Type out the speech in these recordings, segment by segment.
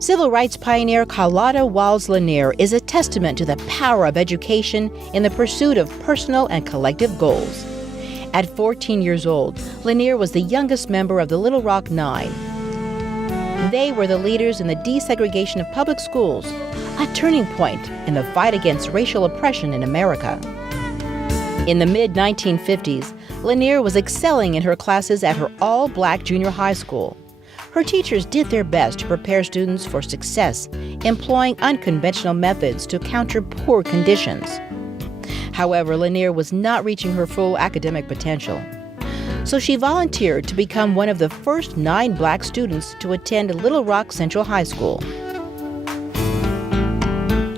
Civil rights pioneer Carlotta Walls Lanier is a testament to the power of education in the pursuit of personal and collective goals. At 14 years old, Lanier was the youngest member of the Little Rock Nine. They were the leaders in the desegregation of public schools, a turning point in the fight against racial oppression in America. In the mid-1950s, Lanier was excelling in her classes at her all-black junior high school. Her teachers did their best to prepare students for success, employing unconventional methods to counter poor conditions. However, Lanier was not reaching her full academic potential. So she volunteered to become one of the first 9 black students to attend Little Rock Central High School.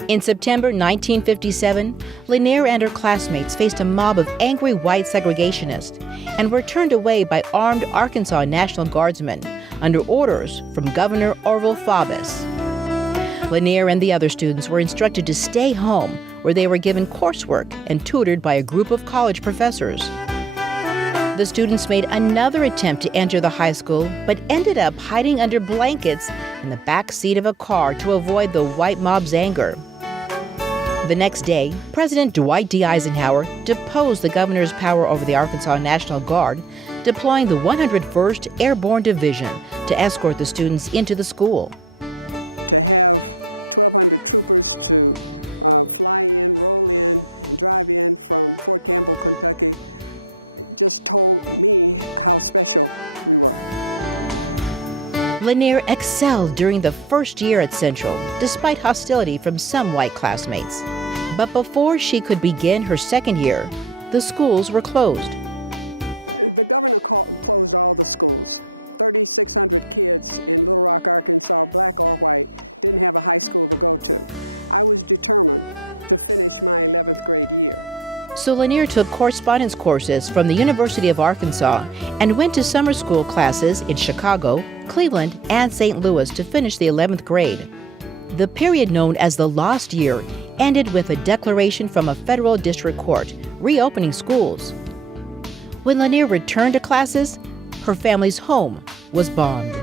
In September 1957, Lanier and her classmates faced a mob of angry white segregationists and were turned away by armed Arkansas National Guardsmen under orders from Governor Orville Faubus. Lanier and the other students were instructed to stay home, where they were given coursework and tutored by a group of college professors. The students made another attempt to enter the high school, but ended up hiding under blankets in the back seat of a car to avoid the white mob's anger. The next day, President Dwight D. Eisenhower deposed the governor's power over the Arkansas National Guard, deploying the 101st Airborne Division to escort the students into the school. Lanier excelled during the first year at Central, despite hostility from some white classmates. But before she could begin her second year, the schools were closed. So Lanier took correspondence courses from the University of Arkansas and went to summer school classes in Chicago, Cleveland, and St. Louis to finish the 11th grade. The period known as the Lost Year ended with a declaration from a federal district court reopening schools. When Lanier returned to classes, her family's home was bombed.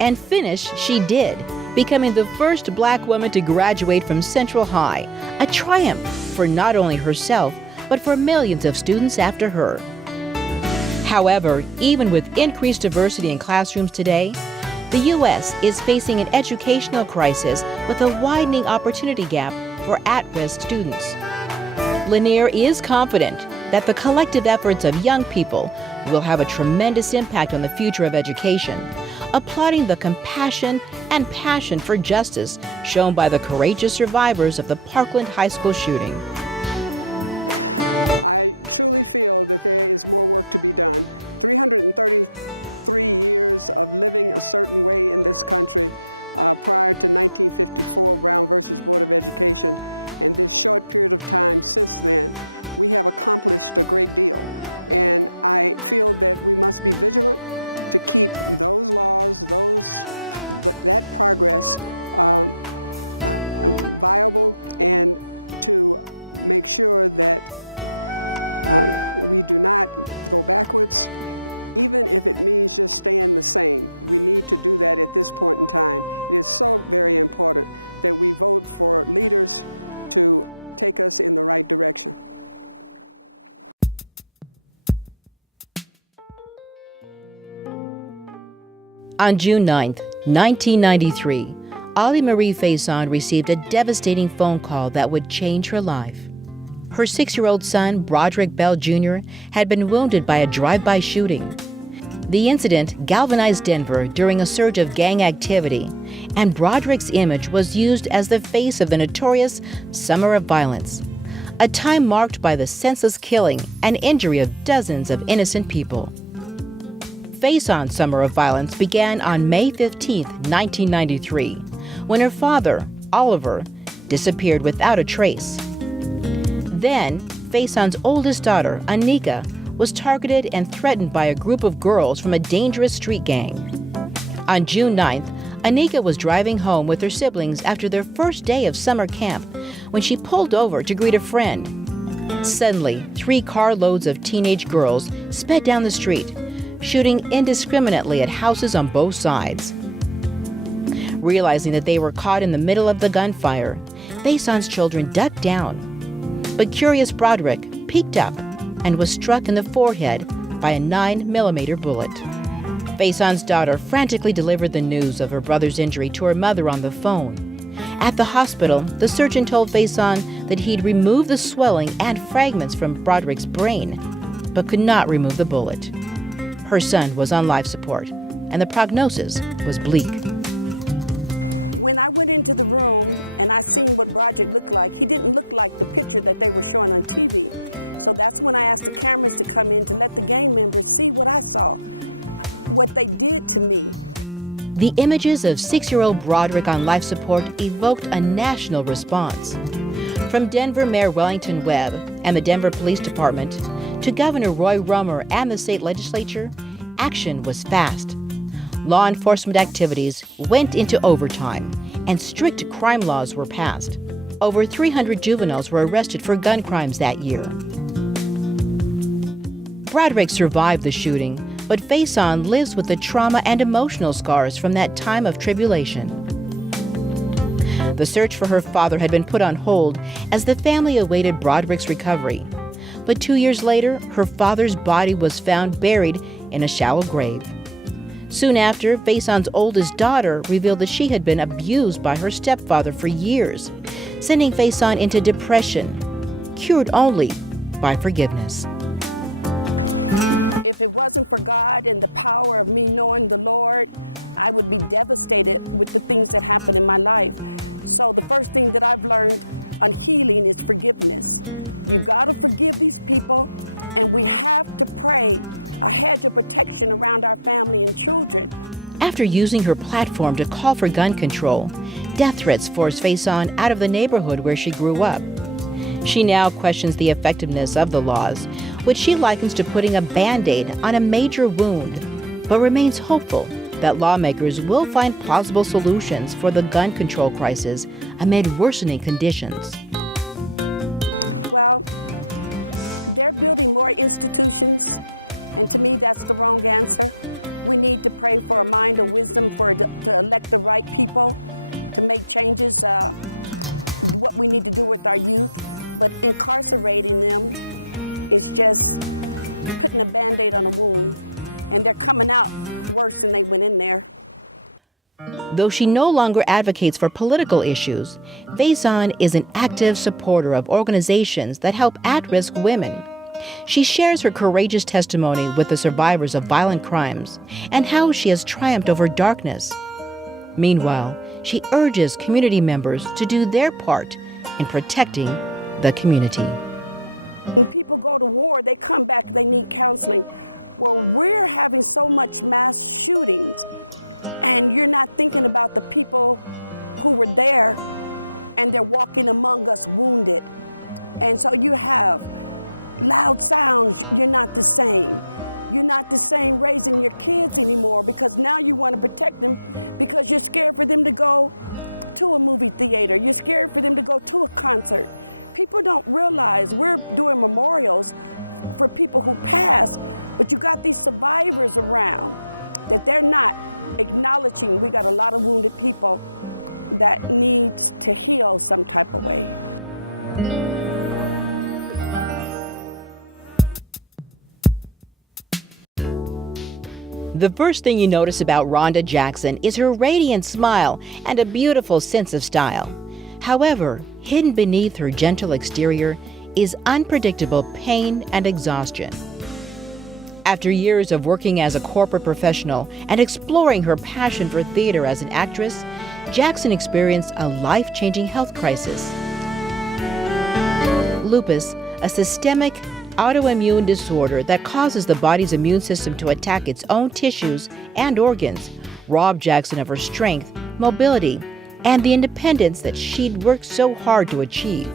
And finish she did, becoming the first black woman to graduate from Central High, a triumph for not only herself, but for millions of students after her. However, even with increased diversity in classrooms today, the U.S. is facing an educational crisis with a widening opportunity gap for at-risk students. Lanier is confident that the collective efforts of young people will have a tremendous impact on the future of education, applauding the compassion and passion for justice shown by the courageous survivors of the Parkland High School shooting. On June 9, 1993, Ollie Marie Faison received a devastating phone call that would change her life. Her 6-year-old son, Broderick Bell Jr., had been wounded by a drive-by shooting. The incident galvanized Denver during a surge of gang activity, and Broderick's image was used as the face of the notorious Summer of Violence, a time marked by the senseless killing and injury of dozens of innocent people. Faison's Summer of Violence began on May 15, 1993, when her father, Oliver, disappeared without a trace. Then, Faison's oldest daughter, Anika, was targeted and threatened by a group of girls from a dangerous street gang. On June 9th, Anika was driving home with her siblings after their first day of summer camp when she pulled over to greet a friend. Suddenly, 3 carloads of teenage girls sped down the street, shooting indiscriminately at houses on both sides. Realizing that they were caught in the middle of the gunfire, Faison's children ducked down. But curious Broderick peeked up and was struck in the forehead by a 9mm bullet. Faison's daughter frantically delivered the news of her brother's injury to her mother on the phone. At the hospital, the surgeon told Faison that he'd removed the swelling and fragments from Broderick's brain, but could not remove the bullet. Her son was on life support, and the prognosis was bleak. When I went into the room and I seen what Broderick looked like, he didn't look like the picture that they were showing on TV. So that's when I asked the cameras to come in to let the game members see what I saw, what they did to me. The images of 6-year-old Broderick on life support evoked a national response. From Denver Mayor Wellington Webb and the Denver Police Department to Governor Roy Romer and the state legislature, action was fast. Law enforcement activities went into overtime, and strict crime laws were passed. Over 300 juveniles were arrested for gun crimes that year. Broderick survived the shooting, but Faison lives with the trauma and emotional scars from that time of tribulation. The search for her father had been put on hold as the family awaited Broderick's recovery. But 2 years later, her father's body was found buried in a shallow grave. Soon after, Faison's oldest daughter revealed that she had been abused by her stepfather for years, sending Faison into depression, cured only by forgiveness. If it wasn't for God and the power of me knowing the Lord, I would be devastated with the things that happened in my life. So the first thing that I've learned on healing is forgiveness. We've got to forgive these people, and we have to pray a hedge of protection around our family and children. After using her platform to call for gun control, death threats forced Faison out of the neighborhood where she grew up. She now questions the effectiveness of the laws, which she likens to putting a Band-Aid on a major wound, but remains hopeful that lawmakers will find plausible solutions for the gun control crisis amid worsening conditions. Well, they're building more institutions, and to me that's the wrong answer. We need to pray for a mind of wisdom to elect the right people, to make changes, what we need to do with our youth. But incarcerating them is just putting a Band-Aid on a wound, and they're coming out worse than they went in there. Though she no longer advocates for political issues, Faison is an active supporter of organizations that help at-risk women. She shares her courageous testimony with the survivors of violent crimes and how she has triumphed over darkness. Meanwhile, she urges community members to do their part in protecting the community. When people go to war, they come back, they need counseling. Well, we're having so much mass shootings, and you're not thinking about the people who were there, and they're walking among us wounded. And so you have loud sounds, you're not the same. You're not the same raising your kids anymore, because now you want to protect them, because you're scared for them to go to a movie theater, you're scared for them to go to a concert. People don't realize we're doing memorials for people who passed, but you got these survivors around, but they're not acknowledging we got a lot of wounded people that need to heal some type of way. The first thing you notice about Rhonda Jackson is her radiant smile and a beautiful sense of style. However, hidden beneath her gentle exterior is unpredictable pain and exhaustion. After years of working as a corporate professional and exploring her passion for theater as an actress, Jackson experienced a life-changing health crisis. Lupus, a systemic autoimmune disorder that causes the body's immune system to attack its own tissues and organs, robbed Jackson of her strength, mobility, and the independence that she'd worked so hard to achieve.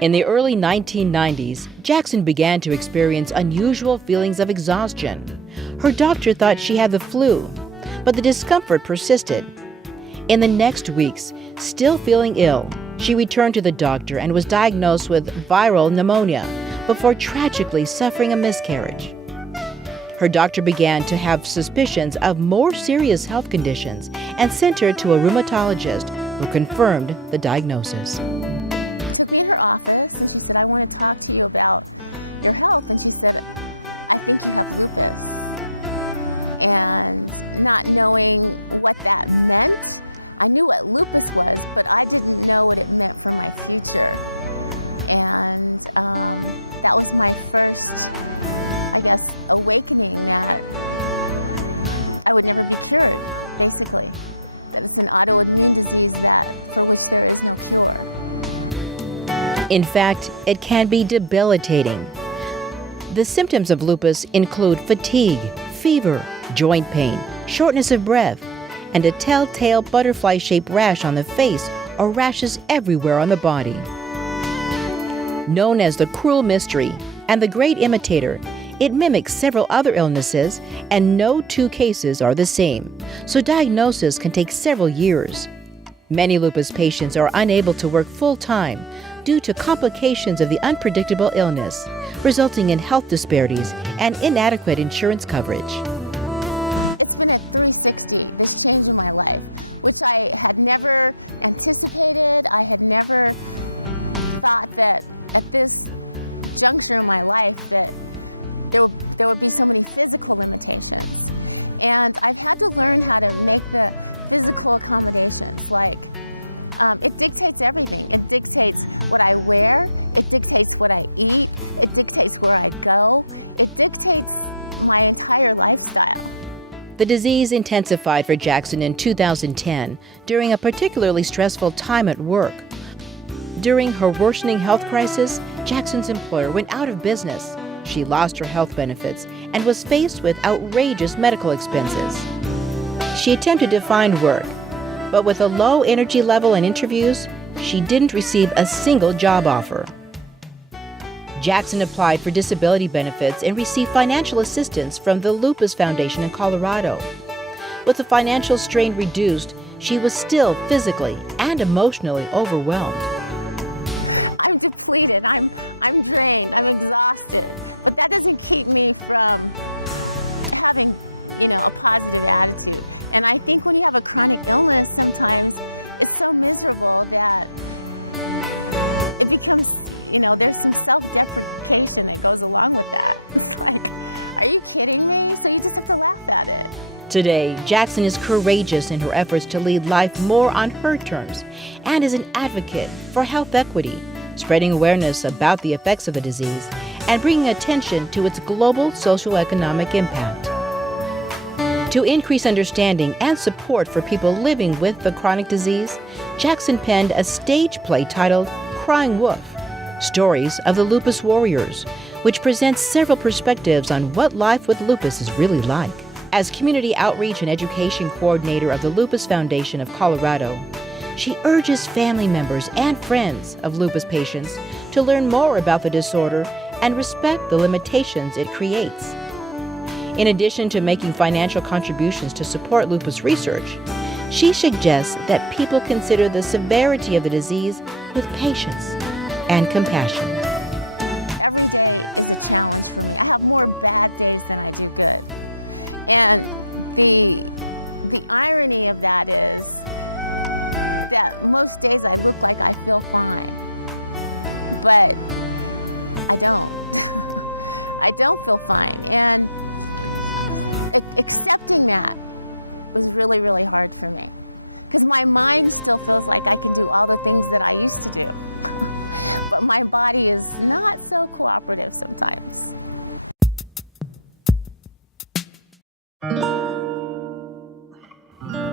In the early 1990s, Jackson began to experience unusual feelings of exhaustion. Her doctor thought she had the flu, but the discomfort persisted. In the next weeks, still feeling ill, she returned to the doctor and was diagnosed with viral pneumonia before tragically suffering a miscarriage. Her doctor began to have suspicions of more serious health conditions and sent her to a rheumatologist who confirmed the diagnosis. Took me in her office and said, I want to talk to you about your health. And she said, I think you have lupus. And not knowing what that meant, I knew what lupus was, but I didn't know what it meant for my future. And that was my first, I guess, awakening. I would never be cured, basically. It's an autoimmune disease that for which there is no cure. In fact, it can be debilitating. The symptoms of lupus include fatigue, fever, joint pain, shortness of breath, and a telltale butterfly-shaped rash on the face or rashes everywhere on the body. Known as the cruel mystery and the great imitator, it mimics several other illnesses, and no two cases are the same, so diagnosis can take several years. Many lupus patients are unable to work full-time due to complications of the unpredictable illness, resulting in health disparities and inadequate insurance coverage. It's been a 360 big change in my life, which I had never anticipated. I had never thought that at this juncture in my life that there would be so many physical limitations. And I've had to learn how to make the physical accommodations. Like, it dictates everything. It dictates what I wear. It dictates what I eat. It dictates where I go. It dictates my entire lifestyle. The disease intensified for Jackson in 2010 during a particularly stressful time at work. During her worsening health crisis, Jackson's employer went out of business. She lost her health benefits and was faced with outrageous medical expenses. She attempted to find work, but with a low energy level in interviews, she didn't receive a single job offer. Jackson applied for disability benefits and received financial assistance from the Lupus Foundation in Colorado. With the financial strain reduced, she was still physically and emotionally overwhelmed. I'm depleted. I'm drained. I'm exhausted. But that doesn't keep me from having, a positive attitude. And I think when you have a chronic illness, sometimes it's so miserable that it becomes, there's some self-justification that goes along with that. Are you kidding me? So you just have to laugh at it. Today, Jackson is courageous in her efforts to lead life more on her terms and is an advocate for health equity, spreading awareness about the effects of the disease and bringing attention to its global socioeconomic impact. To increase understanding and support for people living with the chronic disease, Jackson penned a stage play titled Crying Wolf: Stories of the Lupus Warriors, which presents several perspectives on what life with lupus is really like. As Community Outreach and Education Coordinator of the Lupus Foundation of Colorado, she urges family members and friends of lupus patients to learn more about the disorder and respect the limitations it creates. In addition to making financial contributions to support lupus research, she suggests that people consider the severity of the disease with patience and compassion. Really hard for me because my mind still feels like I can do all the things that I used to do, but my body is not so cooperative sometimes.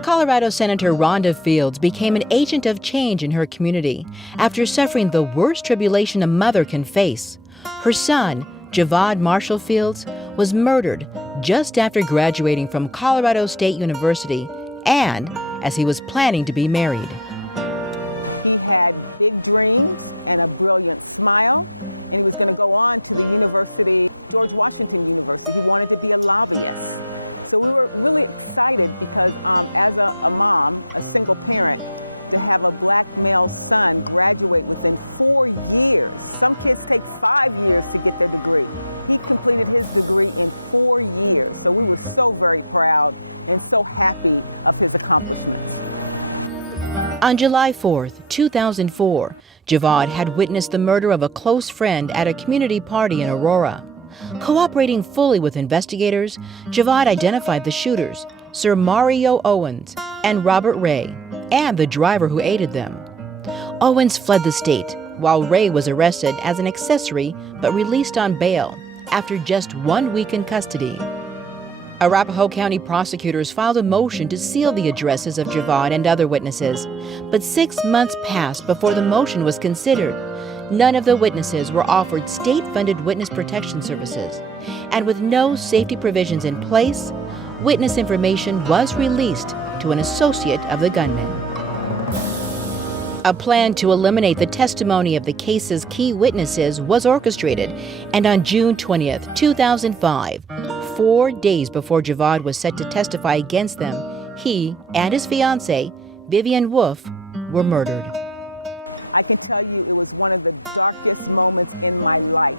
Colorado Senator Rhonda Fields became an agent of change in her community after suffering the worst tribulation a mother can face. Her son, Javad Marshall Fields, was murdered just after graduating from Colorado State University and as he was planning to be married. He had big dreams and a brilliant Washington University. He wanted to be a lobbyist. So we were really excited because as a mom, a single parent, to have a black male son graduate within 4 years. Some kids take 5 years to get their degree. He completed his degree in 4 years. So we were so very proud and so happy of his accomplishments. On July 4th, 2004, Javad had witnessed the murder of a close friend at a community party in Aurora. Cooperating fully with investigators, Javad identified the shooters, Sir Mario Owens and Robert Ray, and the driver who aided them. Owens fled the state, while Ray was arrested as an accessory but released on bail after just 1 week in custody. Arapahoe County prosecutors filed a motion to seal the addresses of Javad and other witnesses, but 6 months passed before the motion was considered. None of the witnesses were offered state-funded witness protection services, and with no safety provisions in place, witness information was released to an associate of the gunman. A plan to eliminate the testimony of the case's key witnesses was orchestrated, and on June 20th, 2005, 4 days before Javad was set to testify against them, he and his fiancée, Vivian Wolf, were murdered. I can tell you it was one of the darkest moments in my life.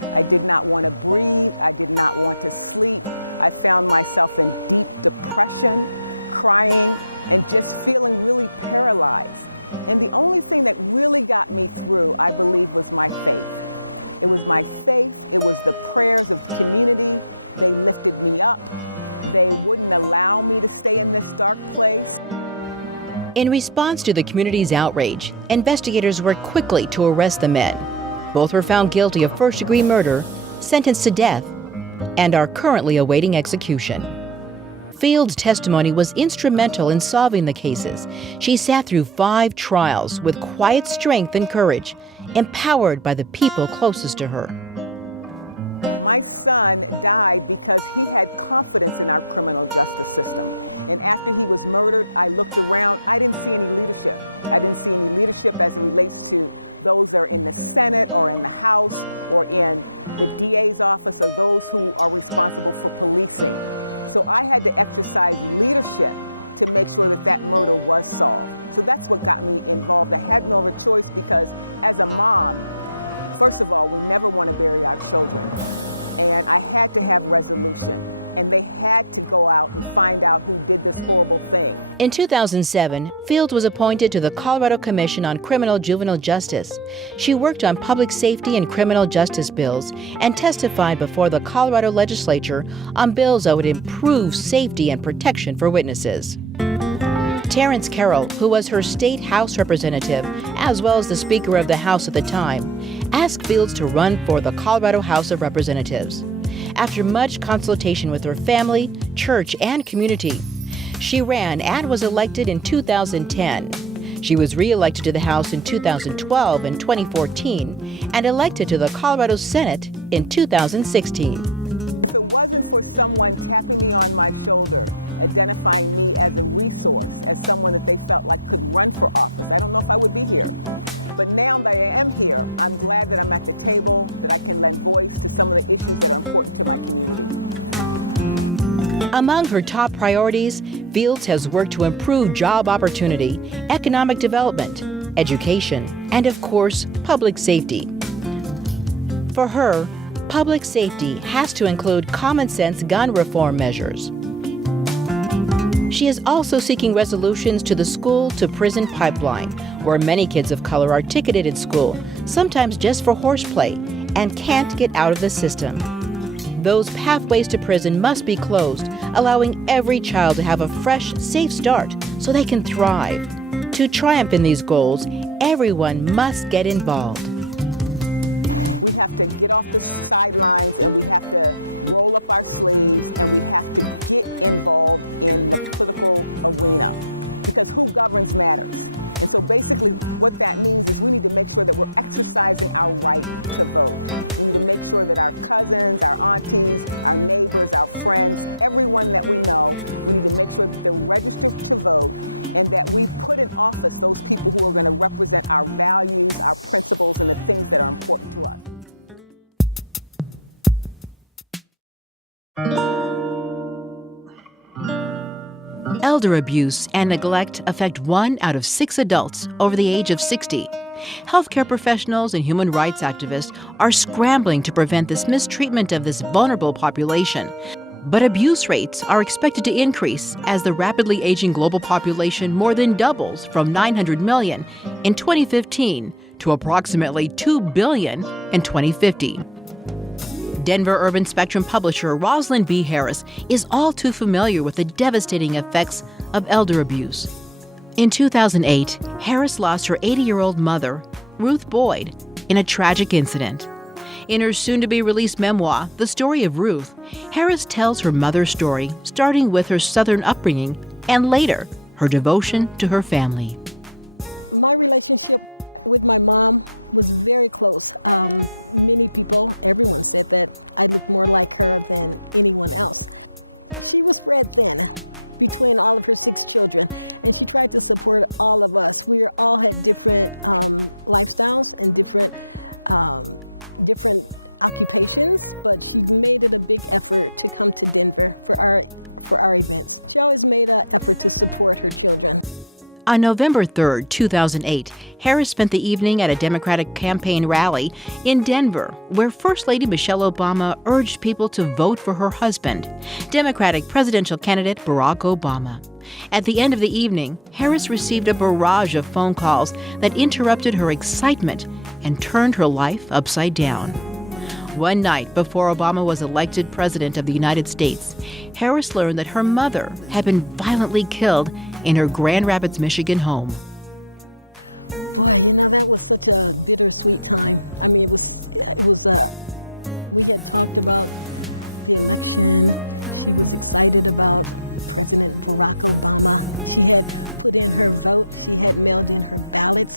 I did not want to breathe. I did not want to sleep. I found myself in deep depression, crying, and just feeling really paralyzed. And the only thing that really got me through, I believe, was my faith. It was my faith. It was the prayers of the community. They lifted me up. They wouldn't allow me to stay in this dark place. In response to the community's outrage, investigators worked quickly to arrest the men. Both were found guilty of first-degree murder, sentenced to death, and are currently awaiting execution. Field's testimony was instrumental in solving the cases. She sat through 5 trials with quiet strength and courage, empowered by the people closest to her. My son died because he had confidence in our criminal justice system. And after he was murdered, I looked around. I didn't see any leadership. I didn't see any leadership as it relates to those that are in the Senate or in the House or in the DA's office or those who are responsible for policing. So I had to exercise leadership to make sure that that murder was solved. So that's what got me involved. I had no choice because as a mom, first of all, we never want to bury our children. And I had to have resolution. And they had to go out and find out who did this horrible thing. In 2007, Fields was appointed to the Colorado Commission on Criminal Juvenile Justice. She worked on public safety and criminal justice bills and testified before the Colorado legislature on bills that would improve safety and protection for witnesses. Terrence Carroll, who was her state House representative, as well as the Speaker of the House at the time, asked Fields to run for the Colorado House of Representatives. After much consultation with her family, church, and community, she ran and was elected in 2010. She was re-elected to the House in 2012 and 2014 and elected to the Colorado Senate in 2016. If it wasn't for someone tapping me on my shoulder, identifying me as a resource, as someone that they felt like could run for office, I don't know if I would be here. But now that I am here, I'm glad that I'm at the table, that I can lend voice to some of the issues that are important to my community. Among her top priorities, Fields has worked to improve job opportunity, economic development, education, and of course, public safety. For her, public safety has to include common-sense gun reform measures. She is also seeking resolutions to the school-to-prison pipeline, where many kids of color are ticketed in school, sometimes just for horseplay, and can't get out of the system. Those pathways to prison must be closed, allowing every child to have a fresh, safe start so they can thrive. To triumph in these goals, everyone must get involved. We have to get off the sidelines, and we have to roll up our sleeves, and we have to get involved in the political arena. Because who governs matters. And so basically what that means is we need to make sure that we're exercising our rights to vote. We need to make sure that our cousins, our aunties, our neighbors, our friends, everyone that we know, we need to make sure that they're registered to vote and that we put in office those people who are going to represent our values, our principles, and Elder abuse and neglect affect 1 out of 6 adults over the age of 60. Healthcare professionals and human rights activists are scrambling to prevent this mistreatment of this vulnerable population. But abuse rates are expected to increase as the rapidly aging global population more than doubles from 900 million in 2015 to approximately 2 billion in 2050. Denver Urban Spectrum publisher Rosalind B. Harris is all too familiar with the devastating effects of elder abuse. In 2008, Harris lost her 80-year-old mother, Ruth Boyd, in a tragic incident. In her soon-to-be-released memoir, The Story of Ruth, Harris tells her mother's story, starting with her Southern upbringing and later her devotion to her family. My relationship with my mom was very close. Many people, everyone said that I looked more like her than anyone else. She was spread thin between all of her 6 children, and she tried to support all of us. We all had different lifestyles and different occupations, but she made it a big effort to come to Denver for our events. She always made an effort to support her children. On November 3, 2008, Harris spent the evening at a Democratic campaign rally in Denver, where First Lady Michelle Obama urged people to vote for her husband, Democratic presidential candidate Barack Obama. At the end of the evening, Harris received a barrage of phone calls that interrupted her excitement and turned her life upside down. One night before Obama was elected president of the United States, Harris learned that her mother had been violently killed in her Grand Rapids, Michigan home. That was such a bittersweet time. I mean, it was excited about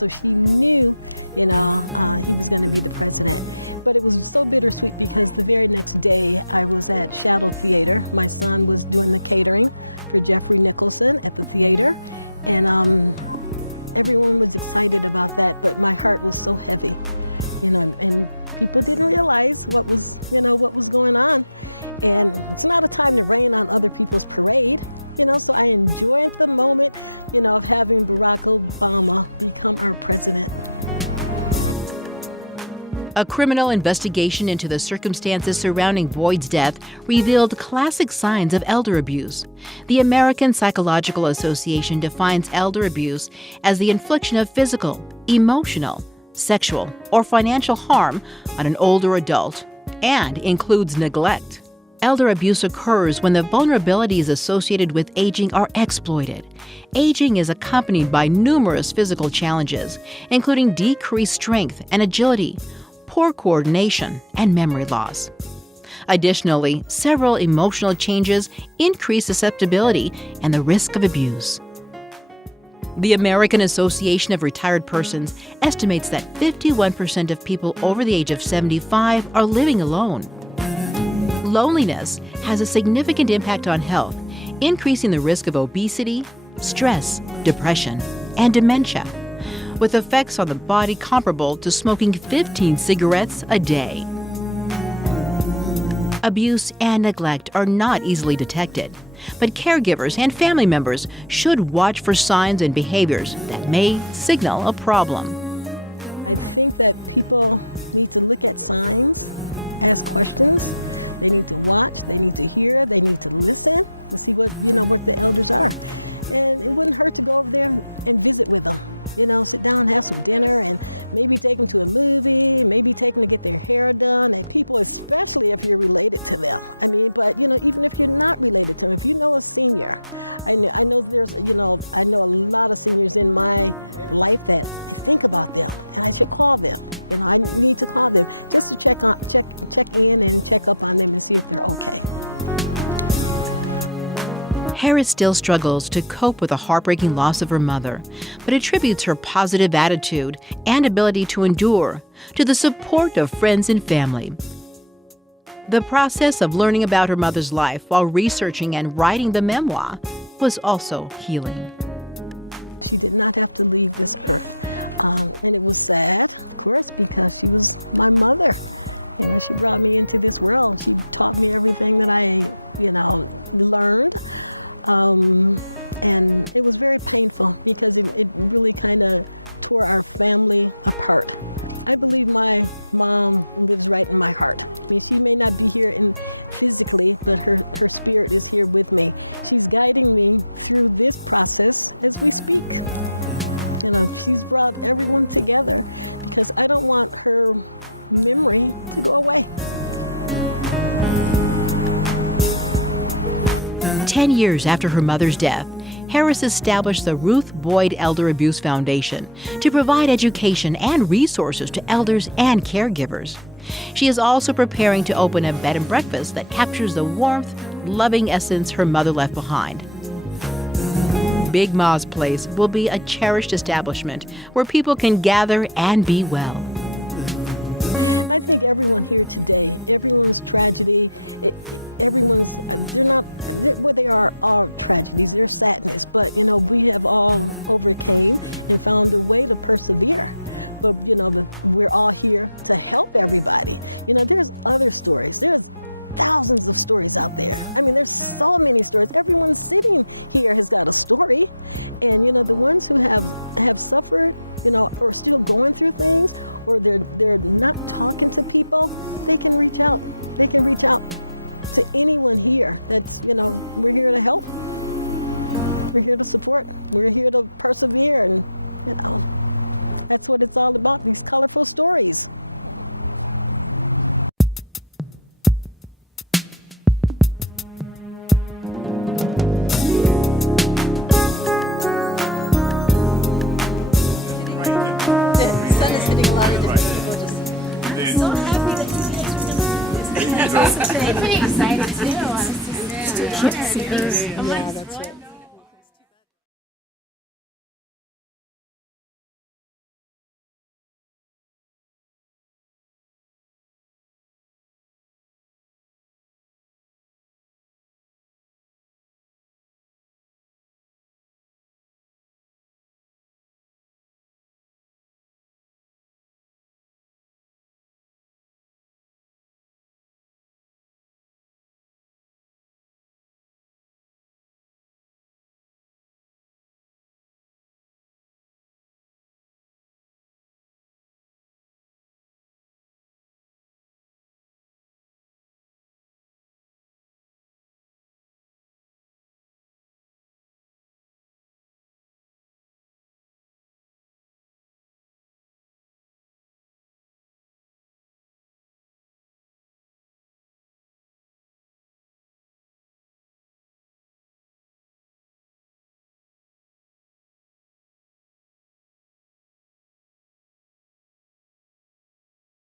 but she knew, but it was so bittersweet because the very next day I was at Shadow Theater. My son was doing the catering with Jeffrey Nicholson at the theater, and everyone was excited about that, but my heart was so heavy. And people didn't realize what was going on. And it's not a time to rain on other people's parade, so I enjoyed the moment, having Barack Obama become our president. A criminal investigation into the circumstances surrounding Boyd's death revealed classic signs of elder abuse. The American Psychological Association defines elder abuse as the infliction of physical, emotional, sexual, or financial harm on an older adult and includes neglect. Elder abuse occurs when the vulnerabilities associated with aging are exploited. Aging is accompanied by numerous physical challenges, including decreased strength and agility, poor coordination, and memory loss. Additionally, several emotional changes increase susceptibility and the risk of abuse. The American Association of Retired Persons estimates that 51% of people over the age of 75 are living alone. Loneliness has a significant impact on health, increasing the risk of obesity, stress, depression, and dementia, with effects on the body comparable to smoking 15 cigarettes a day. Abuse and neglect are not easily detected, but caregivers and family members should watch for signs and behaviors that may signal a problem. Sit down and have some dinner, and maybe take them to a movie, maybe take them to get their hair done, and people, especially if you're related to them. But even if you're not related to them, if you know a senior, I know a lot of seniors in my life that think about them, and I can call them. I need to call them just to check in and check up on them and see Harris still struggles to cope with the heartbreaking loss of her mother, but attributes her positive attitude and ability to endure to the support of friends and family. The process of learning about her mother's life while researching and writing the memoir was also healing. She did not have to leave this earth, and it was sad, of course, because she was my mother. She brought me into this world. She taught me everything that I, learned. physically, but her spirit is here with me. She's guiding me through this process as we speak. She's brought everyone together because I don't want her memory to go away. 10 years after her mother's death, Harris established the Ruth Boyd Elder Abuse Foundation to provide education and resources to elders and caregivers. She is also preparing to open a bed and breakfast that captures the warmth, loving essence her mother left behind. Big Ma's Place will be a cherished establishment where people can gather and be well. Thousands of stories out there. I mean, there's so many stories. Everyone sitting here has got a story. And, the ones who have suffered, are still going through things, or they're not talking to people, they can reach out. They can reach out to anyone here. That's, we're here to help. We're here to support. We're here to persevere. And, that's what it's all about, these colorful stories. I'm pretty excited too, honestly. I'm like,